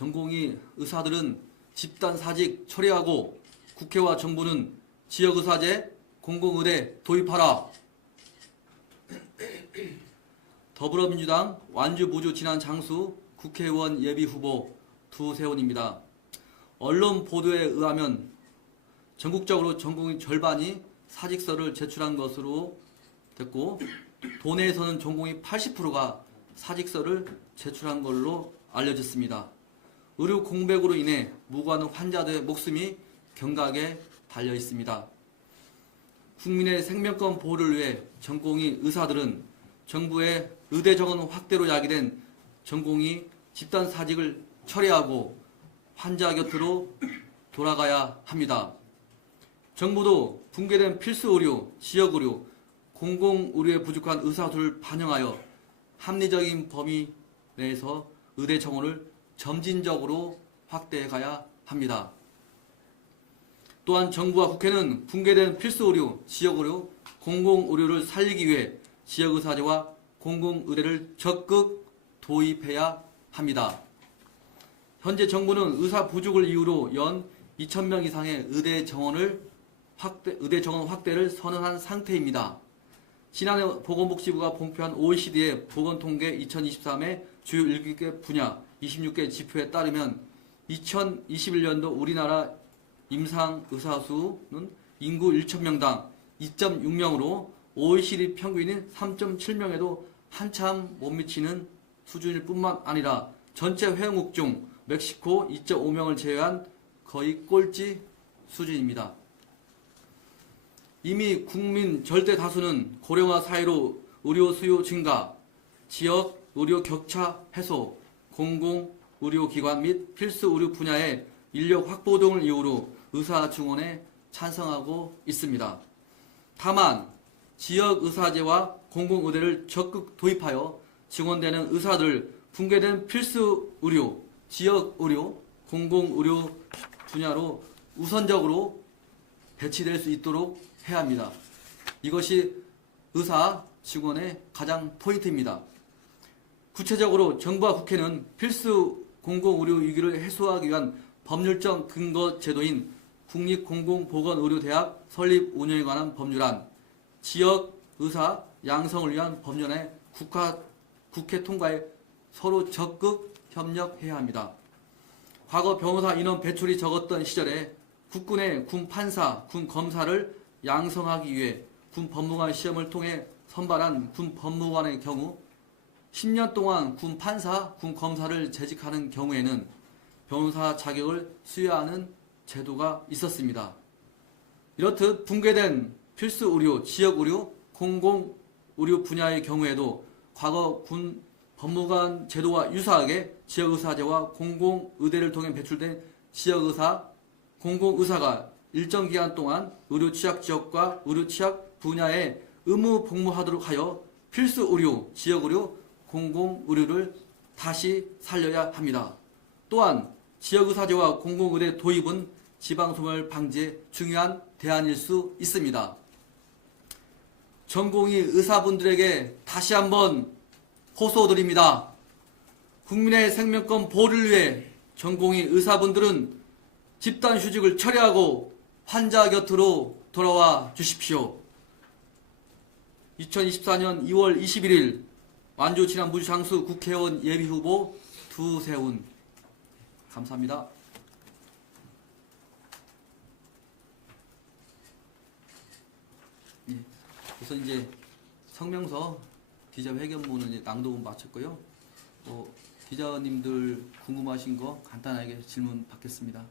전공의 의사들은 집단 사직 처리하고 국회와 정부는 지역의사제 공공의대 도입하라. 더불어민주당 완주무주 진안 장수 국회의원 예비후보 두세훈입니다. 언론 보도에 의하면 전국적으로 전공의 절반이 사직서를 제출한 것으로 됐고 도내에서는 전공의 80%가 사직서를 제출한 걸로 알려졌습니다. 의료 공백으로 인해 무고한 환자들의 목숨이 경각에 달려 있습니다. 국민의 생명권 보호를 위해 전공의 의사들은 정부의 의대 정원 확대로 야기된 전공의 집단 사직을 처리하고 환자 곁으로 돌아가야 합니다. 정부도 붕괴된 필수 의료, 지역 의료, 공공 의료에 부족한 의사수를 반영하여 합리적인 범위 내에서 의대 정원을 점진적으로 확대해 가야 합니다. 또한 정부와 국회는 붕괴된 필수 의료, 지역 의료, 공공 의료를 살리기 위해 지역 의사제와 공공 의대를 적극 도입해야 합니다. 현재 정부는 의사 부족을 이유로 연 2,000명 이상의 의대 정원 확대를 선언한 상태입니다. 지난해 보건복지부가 공표한 OECD의 보건통계 2023의 주요 7개 분야 26개 지표에 따르면 2021년도 우리나라 임상의사 수는 인구 1,000명당 2.6명으로 OECD 평균인 3.7명에도 한참 못 미치는 수준일 뿐만 아니라 전체 회원국 중 멕시코 2.5명을 제외한 거의 꼴찌 수준입니다. 이미 국민 절대 다수는 고령화 사회로 의료 수요 증가, 지역 의료 격차 해소, 공공 의료기관 및 필수 의료 분야의 인력 확보 등을 이유로 의사 증원에 찬성하고 있습니다. 다만 지역 의사제와 공공의대를 적극 도입하여 증원되는 의사들 붕괴된 필수 의료, 지역 의료, 공공의료 분야로 우선적으로 배치될 수 있도록 해야 합니다. 이것이 의사 증원의 가장 포인트입니다. 구체적으로 정부와 국회는 필수 공공의료 위기를 해소하기 위한 법률적 근거 제도인 국립공공보건의료대학 설립 운영에 관한 법률안, 지역 의사 양성을 위한 법률안의 국회 통과에 서로 적극 협력해야 합니다. 과거 변호사 인원 배출이 적었던 시절에 국군의 군 판사, 군 검사를 양성하기 위해 군 법무관 시험을 통해 선발한 군 법무관의 경우 10년 동안 군 판사, 군 검사를 재직하는 경우에는 변호사 자격을 수여하는 제도가 있었습니다. 이렇듯 붕괴된 필수 의료, 지역 의료, 공공 의료 분야의 경우에도 과거 군 법무관 제도와 유사하게 지역의사제와 공공의대를 통해 배출된 지역의사, 공공의사가 일정 기간 동안 의료취약 지역과 의료취약 분야에 의무 복무하도록 하여 필수 의료, 지역의료, 공공의료를 다시 살려야 합니다. 또한 지역의사제와 공공의대 도입은 지방소멸 방지에 중요한 대안일 수 있습니다. 전공의 의사분들에게 다시 한번 호소드립니다. 국민의 생명권 보호를 위해 전공의 의사분들은 집단휴직을 처리하고 환자 곁으로 돌아와 주십시오. 2024년 2월 21일 완주 진안 무주 장수 국회의원 예비후보 두세훈. 감사합니다. 예, 우선 이제 성명서 기자회견문은 이제 낭독은 마쳤고요. 기자님들 궁금하신 거 간단하게 질문 받겠습니다.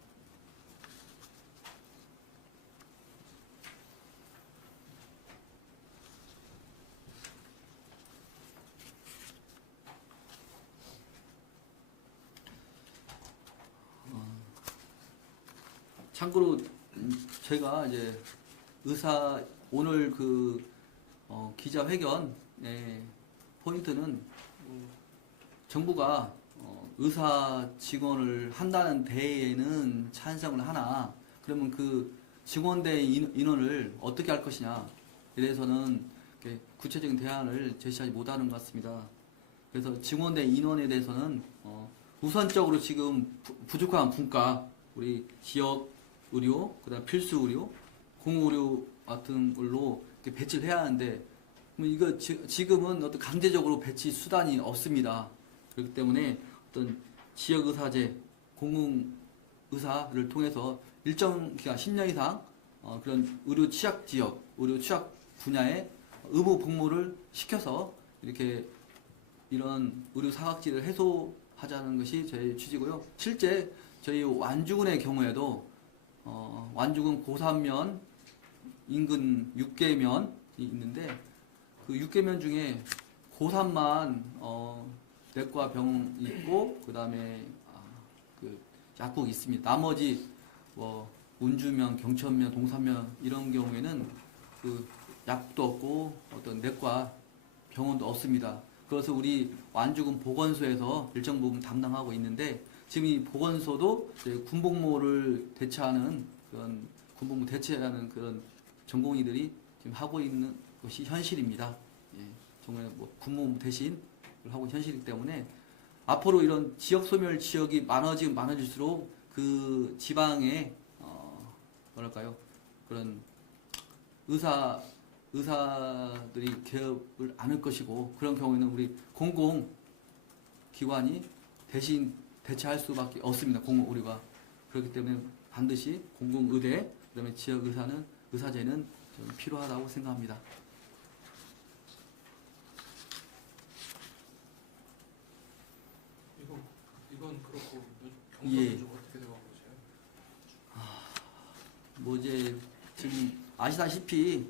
참고로 제가 이제 오늘 기자회견 포인트는 정부가 의사 직원을 한다는 대회에는 찬성을 하나 그러면 그 직원대 인원을 어떻게 할 것이냐 에 대해서는 구체적인 대안을 제시하지 못하는 것 같습니다. 그래서 직원대 인원에 대해서는 우선적으로 지금 부족한 분과 우리 지역 의료, 그다음 필수 의료, 공의료 같은 걸로 이렇게 배치를 해야 하는데 뭐 이거 지금은 어떤 강제적으로 배치 수단이 없습니다. 그렇기 때문에 어떤 지역 의사제, 공공 의사를 통해서 일정 기간 10년 이상 그런 의료 취약 지역, 의료 취약 분야에 의무 복무를 시켜서 이렇게 이런 의료 사각지를 해소하자는 것이 제 취지고요. 실제 저희 완주군의 경우에도 완주군 고산면 인근 6개면이 있는데 그 6개면 중에 고산만 내과 병이 있고 그 다음에 그 약국이 있습니다. 나머지 뭐 운주면, 경천면, 동산면 이런 경우에는 그 약국도 없고 어떤 내과 병원도 없습니다. 그래서 우리 완주군 보건소에서 일정 부분 담당하고 있는데 지금 이 보건소도 군복무를 대체하는 그런 전공의들이 지금 하고 있는 것이 현실입니다. 예, 정말 뭐 군복무 대신 하고 현실이기 때문에 앞으로 이런 지역 소멸 지역이 많아질수록 그 지방에 뭐랄까요 그런 의사들이 개업을 안 할 것이고 그런 경우에는 우리 공공기관이 대신 대체할 수밖에 없습니다. 공공의료가. 그렇기 때문에 반드시 공공의대, 그다음에 지역 의사제는 좀 필요하다고 생각합니다. 이건 그렇고 예. 경선은 좀 어떻게 되고 계세요? 뭐 이제 지금 아시다시피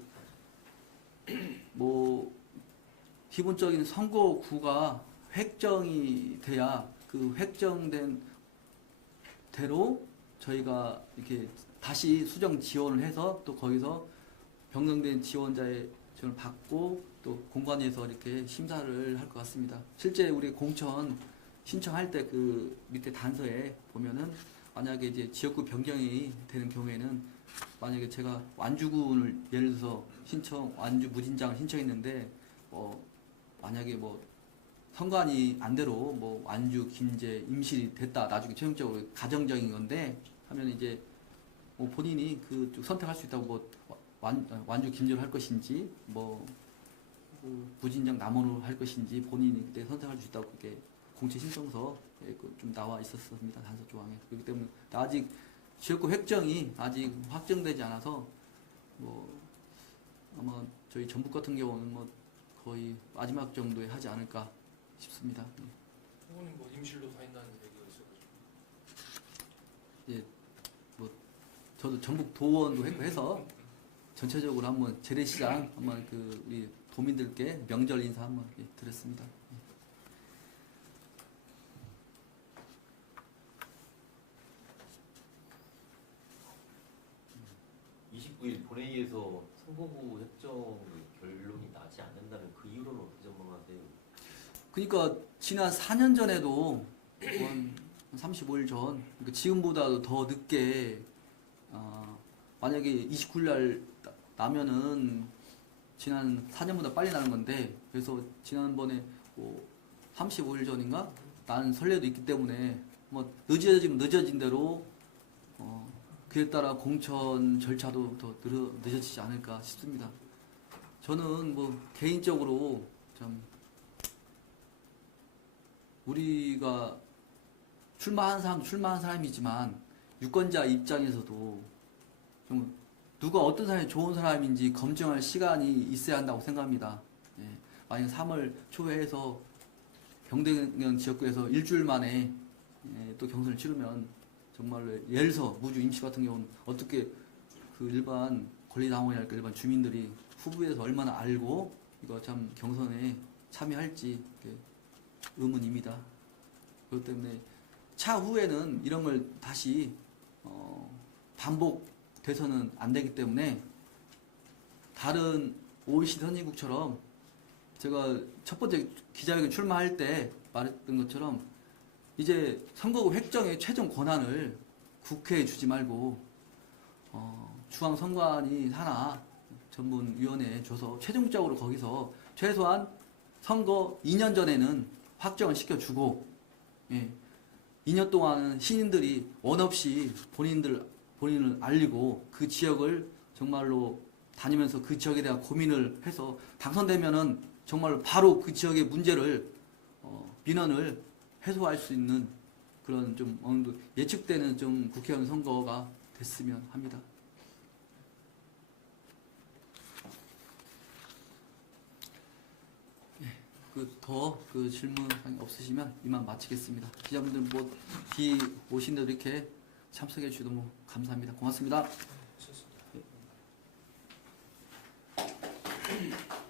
뭐 기본적인 선거구가 획정이 돼야 그 획정된 대로 저희가 이렇게 다시 수정 지원을 해서 또 거기서 변경된 지원자의 지원을 받고 또 공관위에서 이렇게 심사를 할 것 같습니다. 실제 우리 공천 신청할 때 그 밑에 단서에 보면은 만약에 이제 지역구 변경이 되는 경우에는 만약에 제가 완주군을 예를 들어서 완주 무진장을 신청했는데 만약에 뭐 선관위 안대로 뭐 완주 김제 임실이 됐다 나중에 최종적으로 가정적인 건데 하면 이제 뭐 본인이 그쪽 선택할 수 있다고 뭐 완주 김제로 할 것인지 뭐 무진장 남원으로 할 것인지 본인이 그때 선택할 수 있다고 그게 공채 신청서에 좀 나와 있었습니다. 단서 조항에. 그렇기 때문에 아직 지역구 획정이 아직 확정되지 않아서 뭐 아마 저희 전북 같은 경우는 뭐 거의 마지막 정도에 하지 않을까 싶습니다. 후보님 뭐 임실로 다닌다는 얘기가 있어가지고. 예, 뭐 저도 전북 도원도 했고 해서 전체적으로 한번 재래시장 한번 그 우리 도민들께 명절 인사 한번 드렸습니다. 29일 본회의에서 선거구 획정 결론이 나지 않는다면 그 이유로는 어떻게 전망하세요? 그러니까 지난 4년 전에도 한 35일 전, 그러니까 지금보다도 더 늦게 만약에 29일 날 나면은 지난 4년보다 빨리 나는 건데 그래서 지난번에 뭐 35일 전인가 난 설레도 있기 때문에 뭐 늦어지면 늦어진 대로 그에 따라 공천 절차도 더 늦어지지 않을까 싶습니다. 저는 뭐 개인적으로 참 우리가 출마한 사람이지만 유권자 입장에서도 좀 누가 어떤 사람이 좋은 사람인지 검증할 시간이 있어야 한다고 생각합니다. 예. 만약 3월 초에 해서 병대경 지역구에서 일주일 만에 또 경선을 치르면 정말로 예를 들어서 무주 임시 같은 경우는 어떻게 그 일반 권리당원이랄까 일반 주민들이 후보에서 얼마나 알고 이거 참 경선에 참여할지 의문입니다. 그렇기 때문에 차후에는 이런 걸 다시 반복돼서는 안 되기 때문에 다른 OECD 선진국처럼 제가 첫 번째 기자회견 출마할 때 말했던 것처럼 이제 선거구 획정의 최종 권한을 국회에 주지 말고 중앙선관위 하나 전문위원회에 줘서 최종적으로 거기서 최소한 선거 2년 전에는 확정을 시켜주고 예, 2년 동안은 시민들이 원 없이 본인을 알리고 그 지역을 정말로 다니면서 그 지역에 대한 고민을 해서 당선되면은 정말 바로 그 지역의 문제를 민원을 해소할 수 있는 그런 좀 어느 정도 예측되는 좀 국회의원 선거가 됐으면 합니다. 그 질문 없으시면 이만 마치겠습니다. 기자분들 뭐 뒤 오신데도 이렇게 참석해 주셔서 너무 감사합니다. 고맙습니다. 있었습니다.